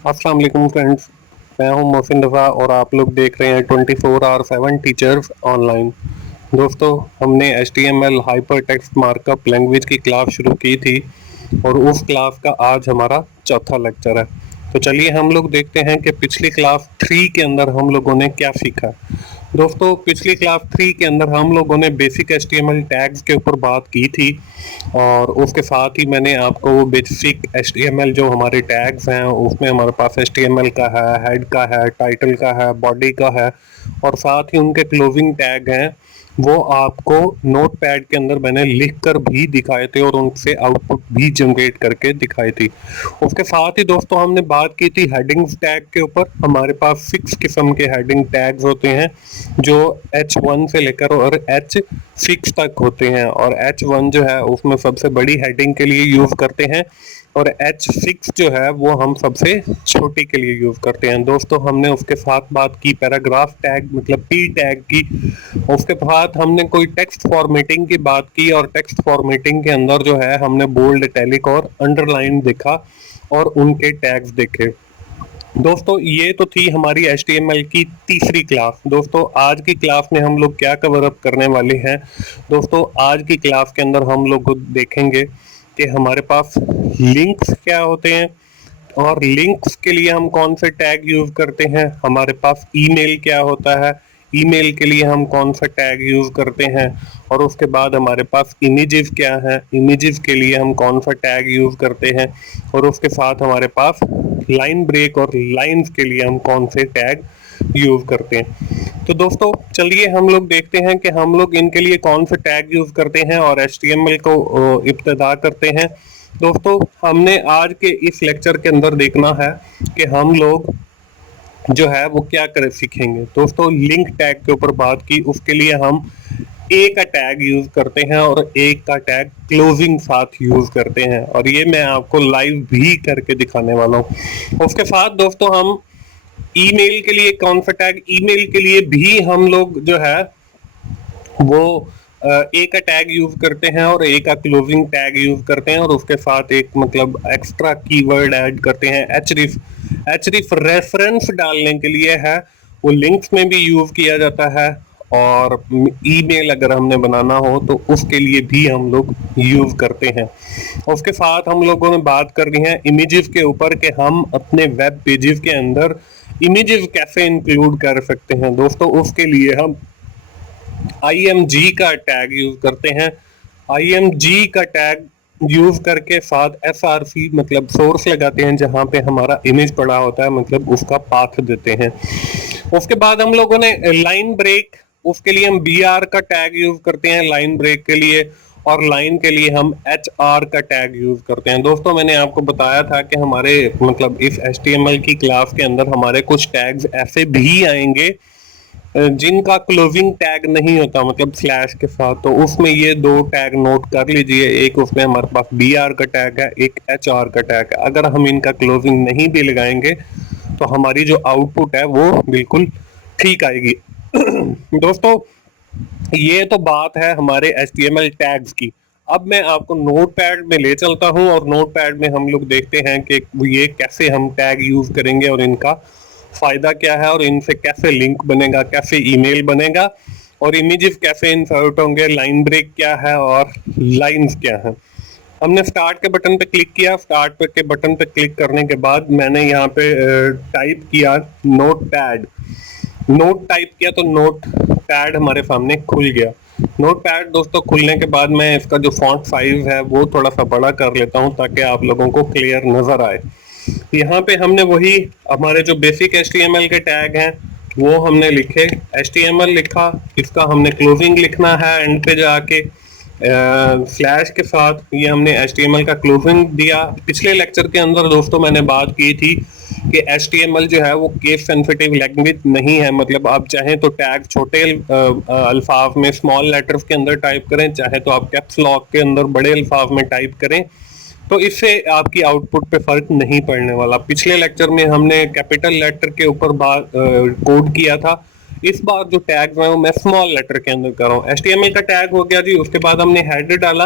अस्सलाम वालेकुम फ्रेंड्स। मैं हूं मोहसिन रज़ा और आप लोग देख रहे हैं 24/7 टीचर्स ऑनलाइन। दोस्तों, हमने HTML hyper text markup language की क्लास शुरू की थी और उस क्लास का आज हमारा चौथा लेक्चर है। तो चलिए हम लोग देखते हैं कि पिछली क्लास 3 के अंदर हम लोगों ने क्या सीखा। दोस्तों, पिछली क्लास 3 के अंदर हम लोगों ने बेसिक HTML टैग्स के ऊपर बात की थी और उसके साथ ही मैंने आपको वो बेसिक HTML जो हमारे टैग्स हैं उसमें हमारे पास HTML का है, हेड का है, टाइटल का है, बॉडी का है और साथ ही उनके क्लोजिंग टैग हैं, वो आपको नोटपैड के अंदर मैंने लिख कर भी दिखाए थे और उनसे आउटपुट भी जनरेट करके दिखाई थी। उसके साथ ही दोस्तों हमने बात की थी हेडिंग्स टैग के ऊपर। हमारे पास 6 किस्म के हेडिंग टैग्स होते हैं जो H1 से लेकर और H6 तक होते हैं और H1 जो है उसमें सबसे बड़ी हेडिंग के लिए यूज करते हैं और H6 जो है वो हम सबसे छोटी के लिए यूज करते हैं। दोस्तों, हमने उसके साथ बात की पैराग्राफ टैग मतलब P टैग की। उसके बाद हमने कोई टेक्स्ट फॉर्मेटिंग की बात की और टेक्स्ट फॉर्मेटिंग के अंदर जो है हमने बोल्ड, इटैलिक और अंडरलाइन देखा और उनके टैग्स देखे। दोस्तों, ये तो थी हमारी HTML की तीसरी क्लास। दोस्तों, आज की क्लास में हम लोग क्या कवर अप करने वाले हैं। दोस्तों, आज की क्लास के अंदर हम लोग देखेंगे कि हमारे पास लिंक्स क्या होते हैं और लिंक्स के लिए हम कौन से टैग यूज करते हैं। हमारे पास ईमेल क्या होता है, ईमेल के लिए हम कौन सा टैग यूज करते हैं और उसके बाद हमारे पास इमेजेस क्या है, इमेजेस के लिए हम कौन सा टैग यूज करते हैं और उसके साथ हमारे पास लाइन ब्रेक और लाइंस के लिए हम कौन से टैग यूज करते हैं। तो दोस्तों, चलिए हम लोग देखते हैं कि हम लोग इनके लिए कौन से टैग यूज करते हैं और HTML को इब्तिदा करते हैं। दोस्तों, हमने आज के इस लेक्चर के अंदर देखना है कि हम लोग जो है वो क्या कर सीखेंगे। दोस्तों, लिंक टैग के ऊपर बात की, उसके लिए हम ए का टैग यूज करते हैं और ए का टैग क्लोजिंग साथ यूज करते हैं और ये मैं आपको लाइव भी करके दिखाने वाला हूँ। उसके साथ दोस्तों हम ईमेल के लिए कौन सा टैग, ईमेल के लिए भी हम लोग जो है वो ए का टैग यूज करते हैं और ए का क्लोजिंग टैग यूज करते हैं और उसके साथ एक मतलब एक्स्ट्रा कीवर्ड ऐड करते हैं एचरिफ। एचरिफ रेफरेंस डालने के लिए है, वो लिंक्स में भी यूज किया जाता है और ईमेल अगर हमने बनाना हो तो उसके लिए भी हम लोग यूज करते हैं। उसके साथ हम लोगों ने बात करनी है इमेजेस के ऊपर कि हम अपने वेब पेजेस के अंदर इमेजेस कैसे इंक्लूड कर सकते हैं। दोस्तों, उसके लिए हम IMG का टैग यूज करते हैं। IMG का टैग यूज करके साथ SRC मतलब सोर्स लगाते हैं जहां पे हमारा इमेज पड़ा होता है, मतलब उसका पाथ देते हैं। उसके बाद हम लोगों ने लाइन ब्रेक, उसके लिए हम BR का टैग यूज करते हैं लाइन ब्रेक के लिए और लाइन के लिए हम HR का टैग यूज करते हैं। दोस्तों, मैंने आपको बताया था कि हमारे मतलब इस HTML की क्लास के अंदर हमारे कुछ टैग्स ऐसे भी आएंगे जिनका क्लोजिंग टैग नहीं होता मतलब स्लैश के साथ, तो उसमें ये दो टैग नोट कर लीजिए। एक उसमें हमारे पास BR का टैग है, एक HR का टैग है। अगर हम इनका क्लोजिंग नहीं भी लगाएंगे तो हमारी जो आउटपुट है वो बिल्कुल ठीक आएगी। दोस्तों, ये तो बात है हमारे HTML टैग्स की। अब मैं आपको नोटपैड में ले चलता हूं और नोटपैड में हम लोग देखते हैं कि ये कैसे हम टैग यूज करेंगे और इनका फायदा क्या है और इनसे कैसे लिंक बनेगा, कैसे ईमेल बनेगा और इमेजेस कैसे इंसर्ट होंगे, लाइन ब्रेक क्या है और लाइंस क्या है। हमने स्टार्ट के बटन पे क्लिक किया। स्टार्ट के बटन पे क्लिक करने के बाद मैंने यहाँ पे टाइप किया नोटपैड। नोट टाइप किया तो नोट पैड हमारे सामने खुल गया। नोट पैड दोस्तों खुलने के बाद मैं इसका जो फॉन्ट साइज है वो थोड़ा सा बड़ा कर लेता हूं ताकि आप लोगों को क्लियर नजर आए। यहाँ पे हमने वही हमारे जो बेसिक HTML के टैग हैं वो हमने लिखे, HTML लिखा, इसका हमने क्लोजिंग लिखना है एंड पे जाके स्लैश के साथ ये हमने HTML का क्लोजिंग दिया। पिछले लेक्चर के अंदर दोस्तों मैंने बात की थी कि HTML जो है वो केस सेंसिटिव लैंग्वेज नहीं है, मतलब आप चाहें तो टैग छोटे अल्फाज में स्मॉल लेटर्स के अंदर टाइप करें, चाहे तो आप कैप्स लॉक के अंदर बड़े अल्फाज में टाइप करें, तो इससे आपकी आउटपुट पे फर्क नहीं पड़ने वाला। पिछले लेक्चर में हमने कैपिटल लेटर के ऊपर बात कोड किया था, इस बार जो टैग है वो मैं स्मॉल लेटर के अंदर कर रहा हूँ। HTML का टैग हो गया जी। उसके बाद हमने हेड डाला।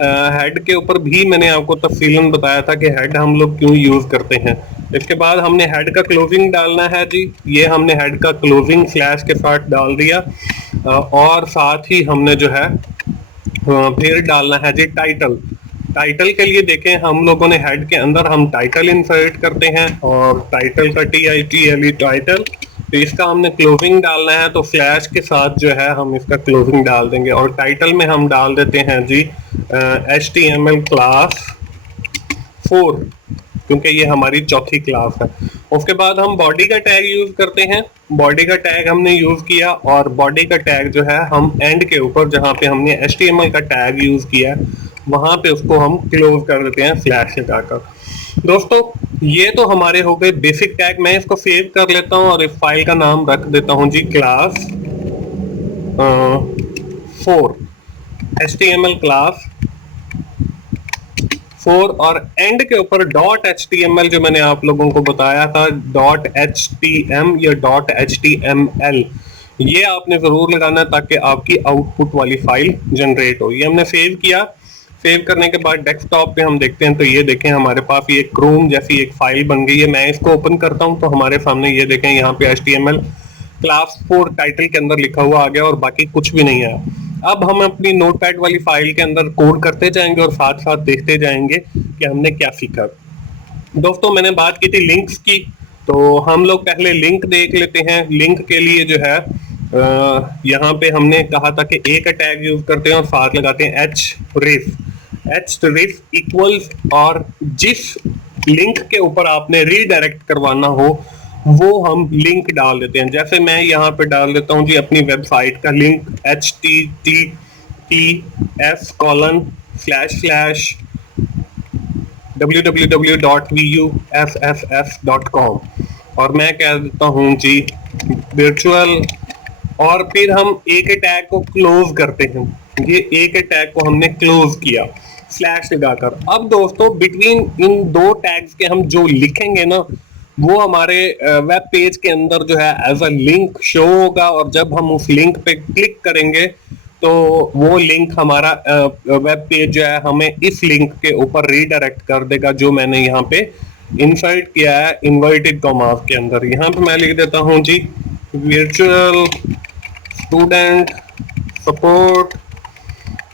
हेड के ऊपर भी मैंने आपको तफसीलन बताया था कि हेड हम लोग क्यों यूज करते हैं। इसके बाद हमने हेड का क्लोजिंग डालना है जी। ये हमने हेड का क्लोजिंग स्लैश के साथ डाल दिया। और साथ ही हमने जो है फिर डालना है जी टाइटल। टाइटल के लिए देखें, हम लोगों ने हेड के अंदर हम टाइटल इंसर्ट करते हैं, और टाइटल का TITLE टाइटल, तो इसका हमने क्लोजिंग डालना है, तो स्लैश के साथ जो है हम इसका क्लोजिंग डाल देंगे। और टाइटल में हम डाल देते हैं जी HTML क्लास 4, क्योंकि ये हमारी चौथी क्लास है। उसके बाद हम बॉडी का टैग यूज करते हैं। बॉडी का टैग हमने यूज किया, और बॉडी का टैग जो है हम एंड के ऊपर जहां पे हमने HTML का टैग यूज किया वहां पे उसको हम क्लोज कर देते हैं स्लैश लगाकर। दोस्तों, ये तो हमारे हो गए बेसिक टैग। मैं इसको सेव कर लेता हूं और इस फाइल का नाम रख देता हूं जी क्लास 4, HTML क्लास 4, और एंड के ऊपर .html जो मैंने आप लोगों को बताया था, .htm या .html, ये आपने जरूर लगाना ताकि आपकी आउटपुट वाली फाइल जनरेट हो। ये हमने सेव किया। सेव करने के बाद डेस्कटॉप पे हम देखते हैं, तो ये देखें हमारे पास ये क्रोम जैसी एक फाइल बन गई है। मैं इसको ओपन करता हूं तो हमारे सामने ये देखें यहाँ पे HTML क्लास 4 टाइटल के अंदर लिखा हुआ आ गया, और बाकी कुछ भी नहीं आया। अब हम अपनी नोटपैड वाली फाइल के अंदर कोड करते जाएंगे और साथ साथ देखते जाएंगे कि हमने क्या सीखा। दोस्तों, मैंने बात की थी लिंक्स की, तो हम लोग पहले लिंक देख लेते हैं। लिंक के लिए जो है यहाँ पे हमने कहा था कि ए का टैग यूज करते हैं और साथ लगाते हैं href इक्वल्स, और जिस लिंक के ऊपर आपने रीडायरेक्ट करवाना हो वो हम लिंक डाल देते हैं। जैसे मैं यहाँ पे डाल देता हूँ जी अपनी वेबसाइट का लिंक https://www.vuffs.com, और मैं कह देता हूँ जी वर्चुअल, और फिर हम ए के टैग को क्लोज करते हैं। ये ए के टैग को हमने क्लोज किया स्लैश लगाकर। अब दोस्तों, बिटवीन इन दो टैग्स के हम जो लिखेंगे ना, वो हमारे वेब पेज के अंदर जो है एज अ लिंक शो होगा, और जब हम उस लिंक पे क्लिक करेंगे तो वो लिंक हमारा वेब पेज जो है हमें इस लिंक के ऊपर रीडायरेक्ट कर देगा, जो मैंने यहाँ पे इंसर्ट किया है इन्वर्टेड कॉमास के अंदर। यहाँ पे मैं लिख देता हूँ जी वर्चुअल स्टूडेंट सपोर्ट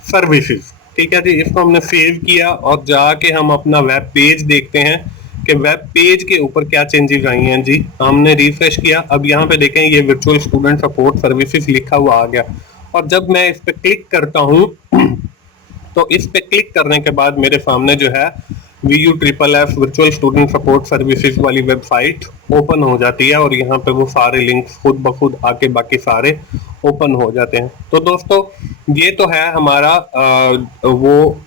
सर्विसेज। ठीक है जी, इसको हमने सेव किया, और जाके हम अपना वेब पेज देखते हैं कि वेब पेज के ऊपर क्या चेंजेस आई हैं जी। हमने रिफ्रेश किया, अब यहाँ पे देखें ये वर्चुअल स्टूडेंट सपोर्ट सर्विसेज लिखा हुआ आ गया, और जब मैं इस पे क्लिक करता हूँ तो इस पे क्लिक करने के बाद मेरे सामने जो है VUFFS virtual student support services वाली वेबसाइट ओपन हो जाती है, और यहाँ पे वो सारे लिंक्स खुद ब खुद आके बाकी सारे ओपन हो जाते हैं। तो दोस्तों, ये तो है हमारा वो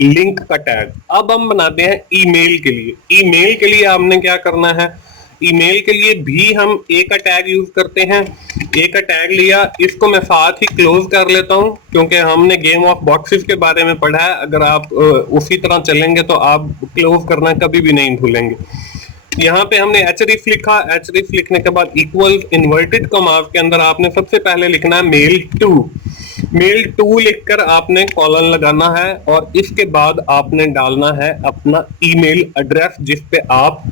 लिंक का टैग। अब हम बनाते हैं ईमेल के लिए। ईमेल के लिए हमने क्या करना है, ईमेल के लिए भी हम ए का टैग यूज करते हैं। ए का टैग लिया, इसको मैं साथ ही क्लोज कर लेता हूं, क्योंकि हमने गेम ऑफ बॉक्सेस के बारे में पढ़ा है। अगर आप उसी तरह चलेंगे तो आप क्लोज करना कभी भी नहीं भूलेंगे। यहाँ पे हमने href लिखा। href लिखने के बाद इक्वल इन्वर्टेड कॉमास के अंदर आपने सबसे पहले लिखना है मेल टू लिखकर आपने कॉलन लगाना है, और इसके बाद आपने डालना है अपना ईमेल एड्रेस जिस पे आप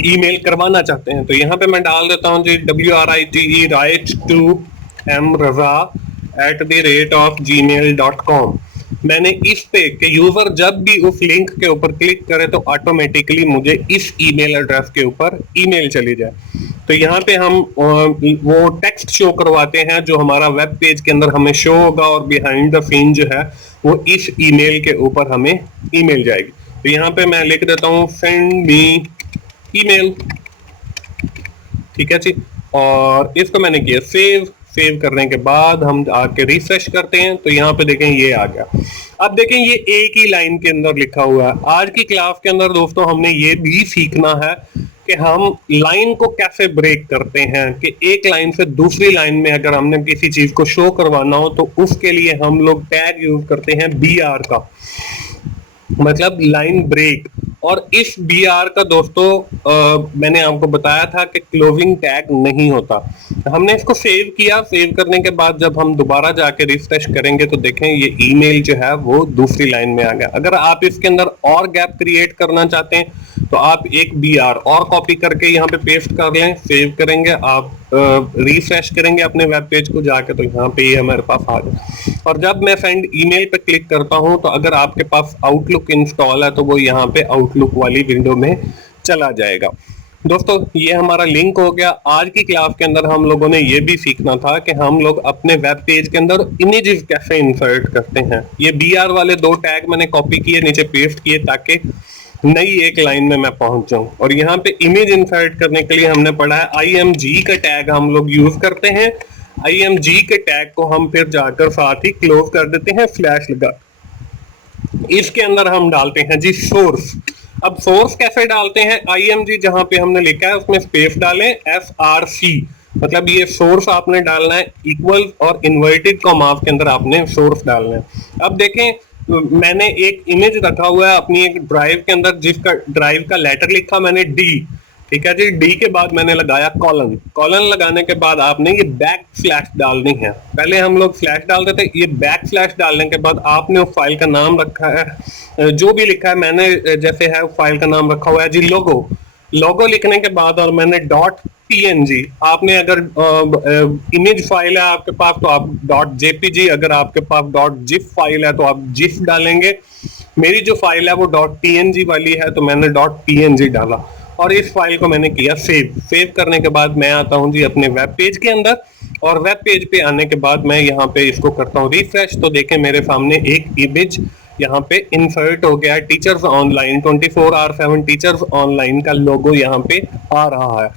ईमेल करवाना चाहते हैं। तो यहाँ पे मैं डाल देता हूँ जी write2mraza@gmail.com। मैंने इस पे कि यूजर जब भी उस लिंक के ऊपर क्लिक करे तो ऑटोमेटिकली मुझे इस ईमेल एड्रेस के ऊपर ईमेल चली जाए। तो यहाँ पे हम वो टेक्स्ट शो करवाते हैं जो हमारा वेब पेज के अंदर हमें शो होगा, और बिहाइंड द सीन जो है वो इस ईमेल के ऊपर हमें ईमेल जाएगी। तो यहाँ पे मैं लिख देता हूँ सेंड मी ईमेल। ठीक है जी, और इसको मैंने किया सेव करने के बाद हम आके रिफ्रेश करते हैं, तो यहाँ पे देखें ये आ गया। अब देखें ये एक ही लाइन के अंदर लिखा हुआ है। आज की क्लास के अंदर दोस्तों हमने ये भी सीखना है कि हम लाइन को कैसे ब्रेक करते हैं, कि एक लाइन से दूसरी लाइन में अगर हमने किसी चीज को शो करवाना हो तो उसके लिए हम लोग टैग यूज करते हैं BR का, मतलब लाइन ब्रेक। और इस BR का दोस्तों मैंने आपको बताया था कि क्लोजिंग टैग नहीं होता। हमने इसको सेव किया। सेव करने के बाद जब हम दोबारा जाके रिफ्रेश करेंगे तो देखें ये ईमेल जो है वो दूसरी लाइन में आ गया। अगर आप इसके अंदर और गैप क्रिएट करना चाहते हैं तो आप एक BR और कॉपी करके यहाँ पे पेस्ट कर लें, सेव करेंगे, आप रिफ्रेश करेंगे अपने वेब पेज को जाके, तो यहाँ पे ये हमारे पास आ गया। और जब मैं सेंड ईमेल पे क्लिक करता हूँ तो अगर आपके पास आउटलुक इंस्टॉल है तो वो यहाँ पे आउटलुक वाली विंडो में चला जाएगा। दोस्तों ये हमारा लिंक हो गया। आज की क्लास के अंदर हम लोगों ने ये भी सीखना था कि हम लोग अपने वेब पेज के अंदर इमेजेस कैसे इंसर्ट करते हैं। ये BR वाले 2 टैग मैंने कॉपी किए, नीचे पेस्ट किए ताकि नई एक लाइन में मैं पहुंच जाऊं। और यहाँ पे इमेज इंसर्ट करने के लिए हमने पढ़ा है IMG का टैग हम लोग यूज करते हैं। IMG के टैग को हम फिर जाकर साथ ही क्लोज कर देते हैं स्लैश लगा। इसके अंदर हम डालते हैं जी सोर्स। अब सोर्स कैसे डालते हैं, IMG जहां पे हमने लिखा है उसमें स्पेस डालें, FRC मतलब ये सोर्स आपने डालना है, इक्वल और इन्वर्टेड कॉमास के अंदर आपने सोर्स डालना है। अब देखें मैंने एक इमेज रखा हुआ है अपनी एक ड्राइव के अंदर, जिसका ड्राइव का लेटर लिखा मैंने D, ठीक है जी। D के बाद मैंने लगाया कॉलन। कॉलन लगाने के बाद आपने ये बैक स्लैश डालनी है। पहले हम लोग स्लैश डालते थे, ये बैक स्लैश डालने के बाद आपने उस फाइल का नाम रखा है जो भी लिखा है, मैंने जैसे है फाइल का नाम रखा हुआ है जी लोगो। लोगो लिखने के बाद और मैंने .png, आपने अगर इमेज फाइल है आपके पास तो आप .jpg, अगर आपके पास .gif फाइल है तो आप gif डालेंगे। मेरी जो फाइल है वो .png वाली है तो मैंने .png डाला और इस फाइल को मैंने किया सेव। सेव करने के बाद मैं आता हूं जी अपने वेब पेज के अंदर, और वेब पेज पे आने के बाद मैं यहाँ पे इसको करता हूँ रिफ्रेश। तो देखें मेरे सामने एक इमेज यहाँ पे इंसर्ट हो गया, टीचर्स ऑनलाइन 24/7 टीचर्स ऑनलाइन का लोगो यहाँ पे आ रहा है।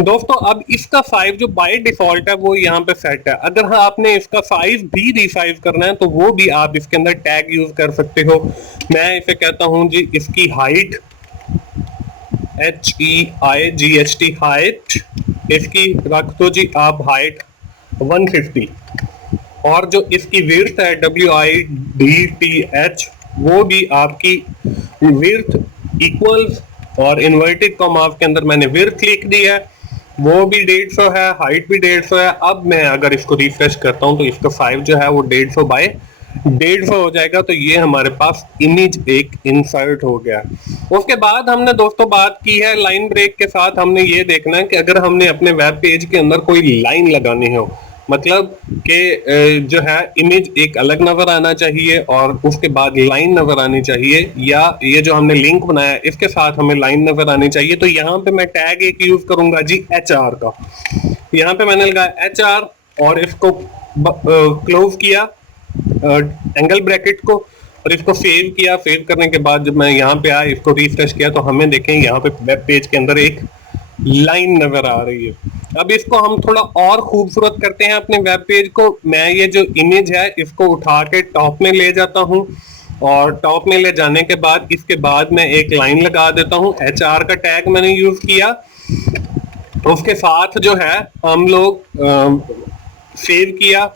दोस्तों अब इसका साइज जो बाय डिफॉल्ट है वो यहाँ पे सेट है। अगर हाँ आपने इसका साइज भी रिसाइज करना है तो वो भी आप इसके अंदर टैग यूज कर सकते हो। मैं इसे कहता हूँ जी इसकी हाइट, HEIGHT हाइट, इसकी रख दो जी आप हाइट 150, और जो इसकी विड्थ है WIDTH वो भी आपकी विड्थ इक्वल्स, और इन्वर्टेड कॉमास के अंदर मैंने विड्थ लिख दी है, वो भी 150 है, हाइट भी 150 है। अब मैं अगर इसको रिफ्रेश करता हूं तो इसका साइज जो है वो 150 बाय 150 हो जाएगा। तो ये हमारे पास इमेज एक इंसर्ट हो गया। उसके बाद हमने दोस्तों बात की है लाइन ब्रेक के साथ। हमने ये देखना है कि अगर हमने अपने वेब पेज के अंदर कोई लाइन लगानी हो, मतलब कि जो है इमेज एक अलग नजर आना चाहिए और उसके बाद लाइन नजर आनी चाहिए, या ये जो हमने लिंक बनाया इसके साथ हमें लाइन नजर आनी चाहिए, तो यहाँ पे मैं टैग एक यूज करूंगा जी HR का। यहाँ पे मैंने लगाया HR और इसको क्लोज किया एंगल ब्रैकेट को, और इसको सेव किया। सेव करने के बाद जब मैं यहाँ पे आया इसको रिफ्रेश किया तो हमें देखें यहाँ पे वेब पेज के अंदर एक लाइन नजर आ रही है। अब इसको हम थोड़ा और खूबसूरत करते हैं अपने वेब पेज को। मैं ये जो इमेज है इसको उठा के टॉप में ले जाता हूँ, और टॉप में ले जाने के बाद इसके बाद मैं एक लाइन लगा देता हूँ। HR का टैग मैंने यूज किया, उसके साथ जो है हम लोग सेव किया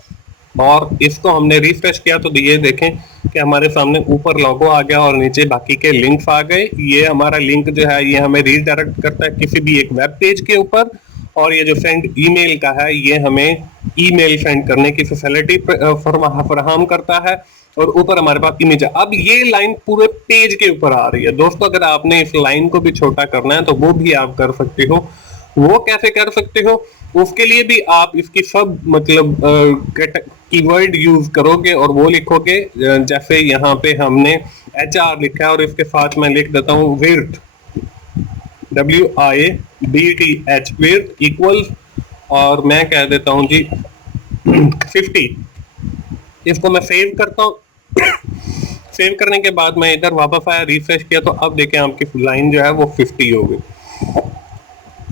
और इसको हमने रिफ्रेश किया तो ये देखें कि हमारे सामने ऊपर लोगो आ गया और नीचे बाकी के लिंक्स आ गए। ये हमारा लिंक जो है ये हमें रीडायरेक्ट करता है किसी भी एक वेब पेज के ऊपर, और ये जो सेंड ईमेल का है ये हमें ईमेल सेंड करने की फैसिलिटी फराहम करता है, और ऊपर हमारे पास इमेज है। अब ये लाइन पूरे पेज के ऊपर आ रही है। दोस्तों अगर आपने इस लाइन को भी छोटा करना है तो वो भी आप कर सकते हो। वो कैसे कर सकते हो, उसके लिए भी आप इसकी सब मतलब कीवर्ड यूज करोगे और वो लिखोगे, जैसे यहाँ पे हमने HR लिखा है और इसके साथ मैं लिख देता हूँ विड्थ WIDTH विड्थ इक्वल, और मैं कह देता हूँ जी 50। इसको मैं सेव करता हूँ। सेव करने के बाद मैं इधर वापस आया, रिफ्रेश किया तो अब देखें आपकी लाइन जो है वो 50 हो गई।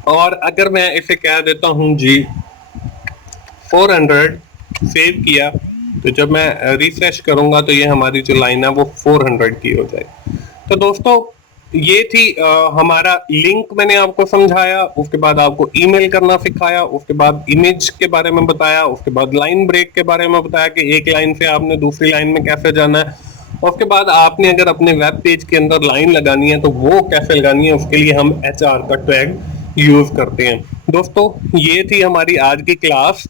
और अगर मैं इसे कह देता हूं जी 400, सेव किया तो जब मैं रिफ्रेश करूंगा तो ये हमारी जो लाइन है वो 400 की हो जाएगी। तो दोस्तों ये थी हमारा लिंक, मैंने आपको समझाया, उसके बाद आपको ईमेल करना सिखाया, उसके बाद इमेज के बारे में बताया, उसके बाद लाइन ब्रेक के बारे में बताया कि एक लाइन से आपने दूसरी लाइन में कैसे जाना है, उसके बाद आपने अगर अपने वेब पेज के अंदर लाइन लगानी है तो वो कैसे लगानी है, उसके लिए हम HR का टैग यूज करते हैं। दोस्तों ये थी हमारी आज की क्लास,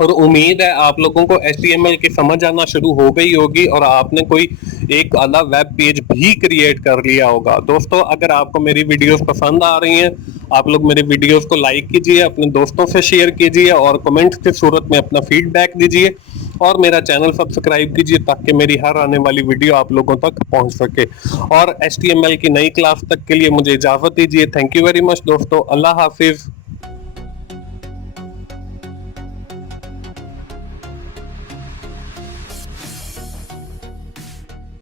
और उम्मीद है आप लोगों को HTML की समझ आना शुरू हो गई होगी और आपने कोई एक आधा वेब पेज भी क्रिएट कर लिया होगा। दोस्तों अगर आपको मेरी वीडियोस पसंद आ रही हैं, आप लोग मेरे वीडियोस को लाइक कीजिए, अपने दोस्तों से शेयर कीजिए और कमेंट की सूरत में अपना फीडबैक दीजिए और मेरा चैनल सब्सक्राइब कीजिए ताकि मेरी हर आने वाली वीडियो आप लोगों तक पहुंच सके। और HTML की नई क्लास तक के लिए मुझे इजाजत दीजिए। थैंक यू वेरी मच दोस्तों, अल्लाह हाफिज।